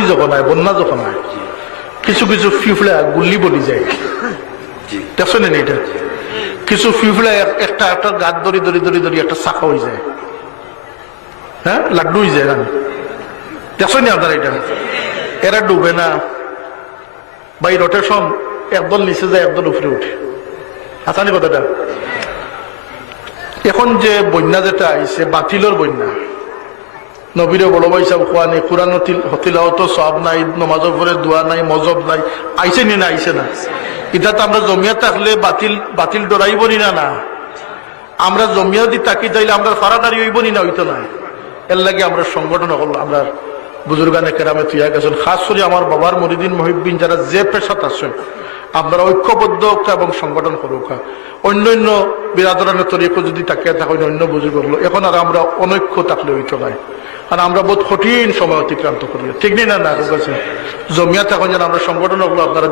পানি যখন হয় বন্যা যখন হয় কিছু কিছু ফিফড়া গুল্লি বলি যায়। দেখছ না এটা? কিছু এক- একটা একটা গাত ধরি ধরি ধরি ধরি একটা শাখা হয়ে যায়। হ্যাঁ লাড্ডু হয়ে যায় দেখছ নি আপনার এটা? এরা ডুবে না। বা এই রোটেশন একদল নিচে যায় একদল উপরে উঠে। আসানি কথাটা। এখন যে বন্যা যেটা আইছে বাতিলর বন্যা নবীরে বড় ভাই সাহেব খোয়া নেই কোরআন হতিলাও তো সব নাই নমাজের পরে দোয়া নাই, মজব নাই, আইছে নি না আইছে না? এটা তো আমরা জমিয়া থাকলে বাতিল বাতিল ডরাইব নি না না? আমরা জমিয়া দি তাকি চাইলে আমরা ফারাদারি হইব নি না, হইতো না? এর লাগে আমরা সংগঠন হল, আমরা বুজুর্গানে কেরামে তুইয়া গেছেন। খাস করে আমার বাবার মরিদিন মহিবিন যারা যে পেশাত আছেন, আপনারা ঐক্যবদ্ধ এবং সংগঠন করুক অন্য অন্য বিরাদরানের তরিক যদি তাকিয়ে থাকে, অন্য বুজুর্গ হলো এখন আর আমরা অনৈক্য থাকলে হইতো নাই। আর আমরা বহুত কঠিন সময় অতিক্রান্ত করি ঠিক নেই না না কাছে থাকুন যেন আমরা সংগঠন আপনারা